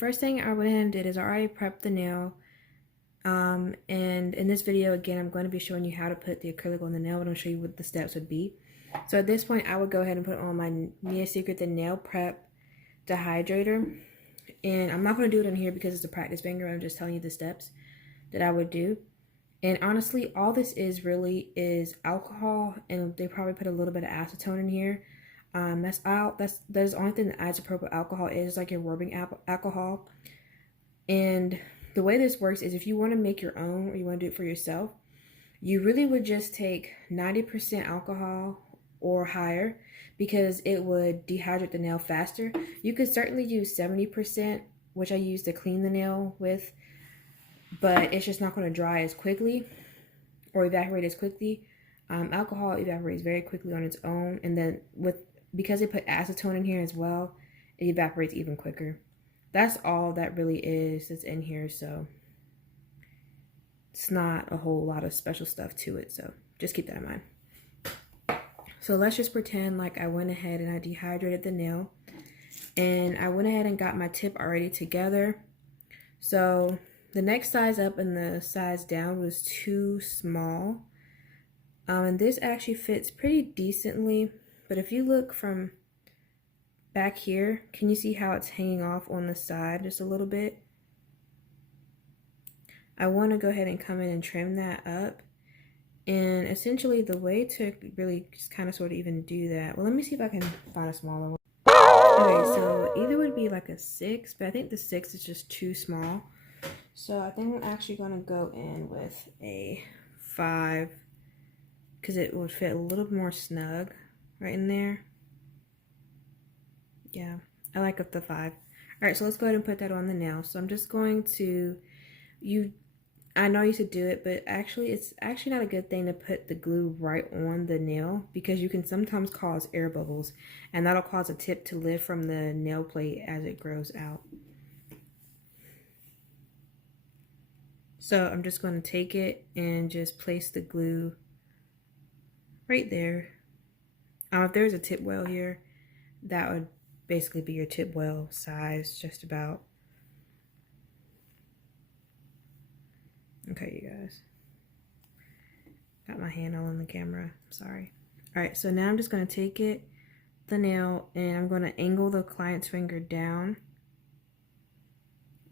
first thing I went ahead and did is I already prepped the nail. And in this video, again, I'm going to be showing you how to put the acrylic on the nail, but I'm show you what the steps would be. So at this point, I would go ahead and put on my Mia Secret the Nail Prep Dehydrator. And I'm not going to do it in here because it's a practice banger. I'm just telling you the steps that I would do. And honestly, all this is really is alcohol, and they probably put a little bit of acetone in here. That's the only thing that isopropyl alcohol is, like your rubbing alcohol. And the way this works is if you want to make your own or you want to do it for yourself, you really would just take 90% alcohol or higher because it would dehydrate the nail faster. You could certainly use 70%, which I use to clean the nail with, but it's just not going to dry as quickly or evaporate as quickly. Alcohol evaporates very quickly on its own, and then because they put acetone in here as well, it evaporates even quicker. That's all that really is that's in here, so it's not a whole lot of special stuff to it, so just keep that in mind. So let's just pretend like I went ahead and I dehydrated the nail, and I went ahead and got my tip already together. So the next size up and the size down was too small, and this actually fits pretty decently, but if you look from back here, can you see how it's hanging off on the side just a little bit? I want to go ahead and come in and trim that up. And essentially the way to really just kind of sort of even do that, well, let me see if I can find a smaller one. Okay, so either would be like a 6, but I think the 6 is just too small. So I think I'm actually going to go in with a 5 because it would fit a little more snug right in there. Yeah, I like up to 5. All right, so let's go ahead and put that on the nail. So I'm just going to, I know you should do it, but actually it's actually not a good thing to put the glue right on the nail because you can sometimes cause air bubbles, and that'll cause a tip to lift from the nail plate as it grows out. So I'm just going to take it and just place the glue right there. If there's a tip well here, that would basically be your tip well size, just about. Okay, you guys. Got my hand all on the camera, sorry. All right, so now I'm just gonna take the nail, and I'm gonna angle the client's finger down,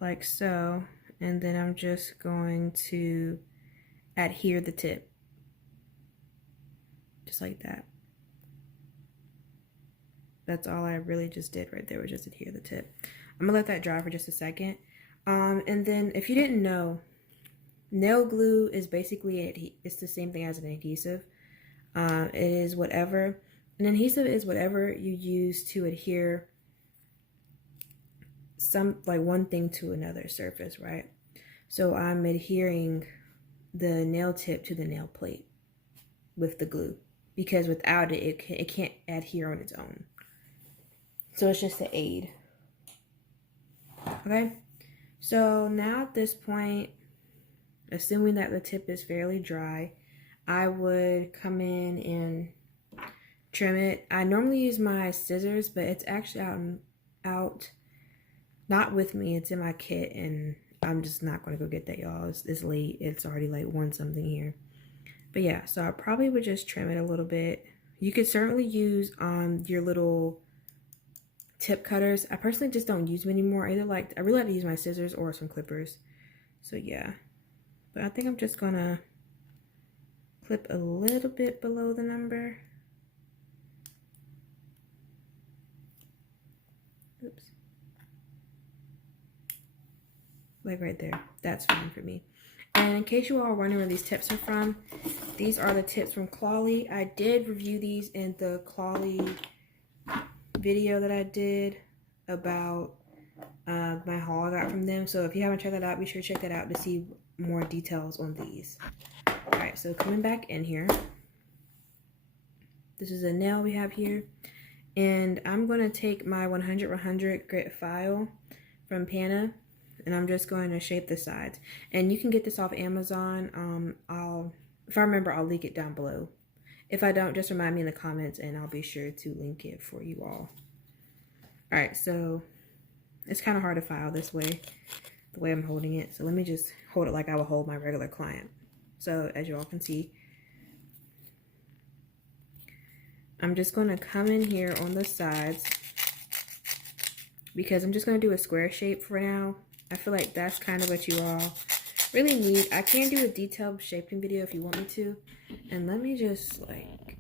like so, and then I'm just going to adhere the tip, just like that. That's all I really just did right there, was just adhere the tip. I'm gonna let that dry for just a second. And then if you didn't know, nail glue is basically, it's the same thing as an adhesive. It is whatever, an adhesive is whatever you use to adhere one thing to another surface, right? So I'm adhering the nail tip to the nail plate with the glue because without it, it can't adhere on its own. So it's just to aid. Okay, so now at this point, assuming that the tip is fairly dry, I would come in and trim it. I normally use my scissors, but it's actually out not with me. It's in my kit, and I'm just not going to go get that, y'all. It's late. It's already like 1 something here. But yeah, so I probably would just trim it a little bit. You could certainly use your little tip cutters. I personally just don't use them anymore. I really like to use my scissors or some clippers. So yeah, but I think I'm just gonna clip a little bit below the number. Oops, like right there. That's fine for me. And in case you all are wondering where these tips are from, these are the tips from Clawley. I did review these in the Clawley video that I did about my haul I got from them. So if you haven't checked that out, be sure to check that out to see more details on these. All right, so coming back in here, this is a nail we have here, and I'm going to take my 100/100 grit file from Pana, and I'm just going to shape the sides. And you can get this off Amazon. If I remember, I'll link it down below. If I don't, just remind me in the comments and I'll be sure to link it for you all. All right, so it's kind of hard to file this way, the way I'm holding it. So let me just hold it like I would hold my regular client. So as you all can see, I'm just going to come in here on the sides because I'm just going to do a square shape for now. I feel like that's kind of what you all really need. I can do a detailed shaping video if you want me to. And let me just like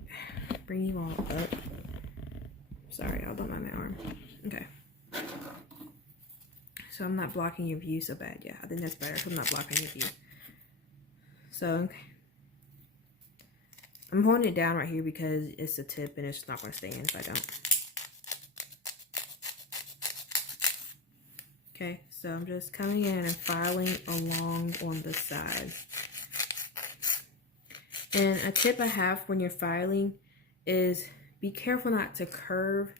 bring you all up. Sorry, I'll don't mind my arm. Okay. So I'm not blocking your view so bad. Yeah, I think that's better. So I'm not blocking your view. So I'm holding it down right here because it's a tip and it's not going to stay in if I don't. Okay, so I'm just coming in and filing along on the side. And a tip I have when you're filing is be careful not to curve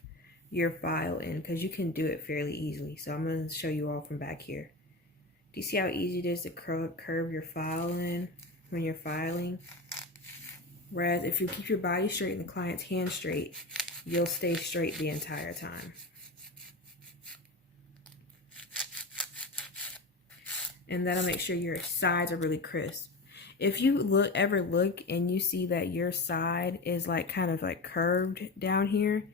your file in because you can do it fairly easily. So I'm going to show you all from back here. Do you see how easy it is to curve your file in when you're filing? Whereas if you keep your body straight and the client's hand straight, you'll stay straight the entire time. And that'll make sure your sides are really crisp. If you ever look and you see that your side is like kind of like curved down here,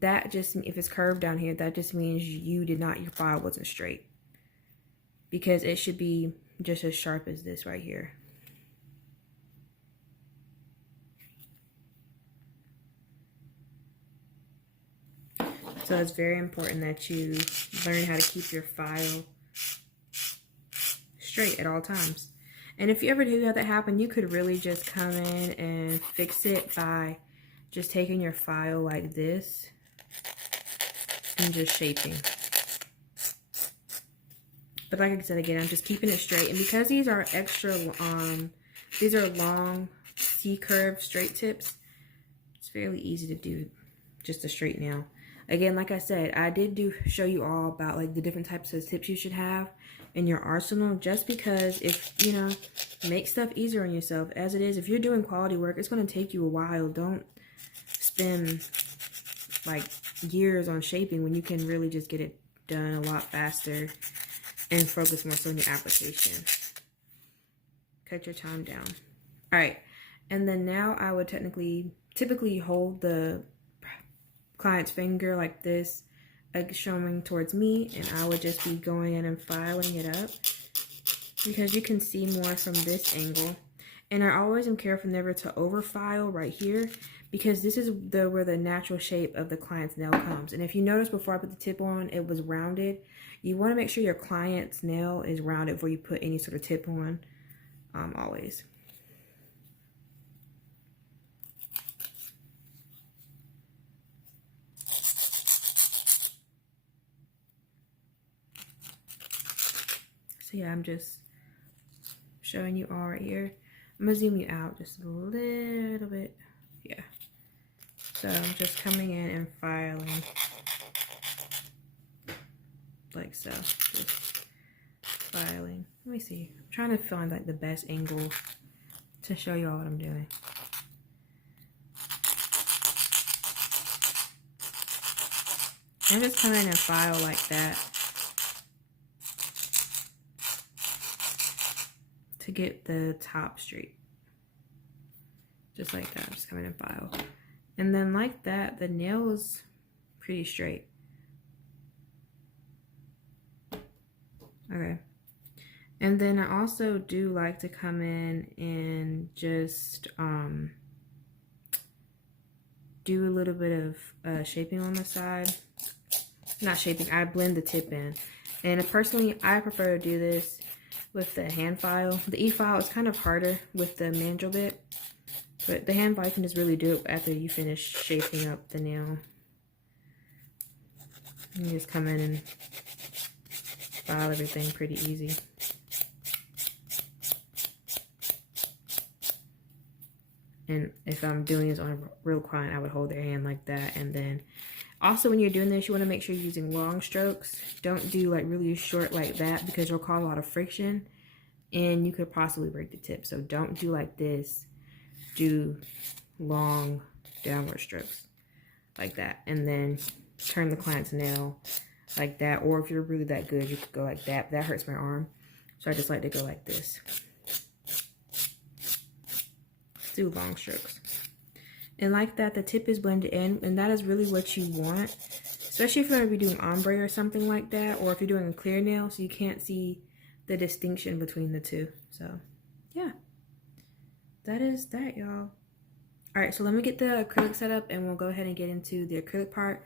that just, if it's curved down here, that just means your file wasn't straight. Because it should be just as sharp as this right here. So it's very important that you learn how to keep your file straight at all times. And if you ever do have that happen, you could really just come in and fix it by just taking your file like this and just shaping. But like I said again, I'm just keeping it straight. And because these are these are long C-curve straight tips, it's fairly easy to do just a straight nail. Again, like I said, I did show you all about like the different types of tips you should have in your arsenal, just because if, you know, make stuff easier on yourself. As it is, if you're doing quality work, it's going to take you a while. Don't spend like years on shaping when you can really just get it done a lot faster and focus more so on your application. Cut your time down. All right. And then now I would typically hold the client's finger like this, like showing towards me, and I would just be going in and filing it up because you can see more from this angle. And I always am careful never to overfile right here because this is where the natural shape of the client's nail comes. And if you notice before I put the tip on, it was rounded. You want to make sure your client's nail is rounded before you put any sort of tip on, always. So yeah, I'm just showing you all right here. I'm gonna zoom you out just a little bit. Yeah. So I'm just coming in and filing like so. Just filing. Let me see. I'm trying to find like the best angle to show you all what I'm doing. I'm just coming in and file like that to get the top straight. Just like that. I'm just coming in and file. And then like that, the nail is pretty straight. Okay. And then I also do like to come in and just do a little bit of shaping on the side. Not shaping, I blend the tip in. And personally, I prefer to do this with the hand file. The e-file is kind of harder with the mandrel bit, but the hand file you can just really do it after you finish shaping up the nail. You just come in and file everything pretty easy. And if I'm doing this on a real client, I would hold their hand like that. And then also when you're doing this, you want to make sure you're using long strokes. Don't do like really short like that because you'll cause a lot of friction and you could possibly break the tip. So don't do like this. Do long downward strokes like that. And then turn the client's nail like that, or if you're really that good, you could go like that. That hurts my arm, so I just like to go like this. Do long strokes. And like that, the tip is blended in, and that is really what you want, especially if you're going to be doing ombre or something like that, or if you're doing a clear nail, so you can't see the distinction between the two. So yeah, that is that, y'all. All right, so let me get the acrylic set up, and we'll go ahead and get into the acrylic part.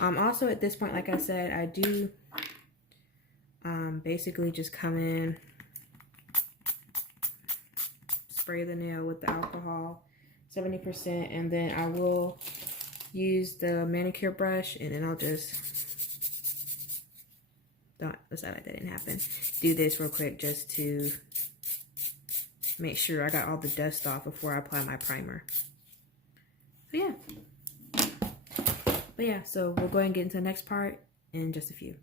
Also at this point, like I said, I do basically just come in, spray the nail with the alcohol 70%, and then I will use the manicure brush, and then I'll just let's act like that didn't happen. Do this real quick just to make sure I got all the dust off before I apply my primer. So yeah. But yeah, so we'll go ahead and get into the next part in just a few.